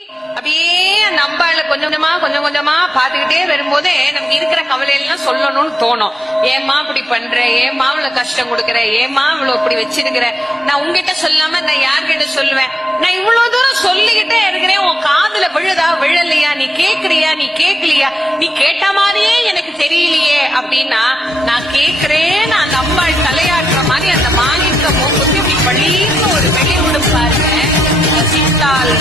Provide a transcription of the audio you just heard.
அப்படியே அந்த அம்பாள கொஞ்சம் கொஞ்சமா பாத்துக்கிட்டே வரும்போதே நமக்கு இருக்கிற கவலையெல்லாம் சொல்லணும்னு தோணும். ஏமா இப்படி பண்ற, ஏமா இவ்வளவு கஷ்டம் கொடுக்கற, ஏமா இவ்வளவு இப்படி வச்சிருக்கிற, நான் உங்ககிட்ட சொல்லாம நான் யார்கிட்ட சொல்லுவேன், நான் இவ்வளவு தூரம் சொல்லிக்கிட்டே இருக்கிறேன், உன் காதுல விழுதா விழலையா, நீ கேக்குறியா நீ கேட்கலையா, நீ கேட்ட மாதிரியே எனக்கு தெரியலையே அப்படின்னா, நான் கேட்கிறேன் அந்த அம்பாள் தலையாட்டுற மாதிரி அந்த மாணிக்க மூக்குக்கு இப்படி வழின்னு ஒரு வெளி விடும் பாருங்க, சித்தால்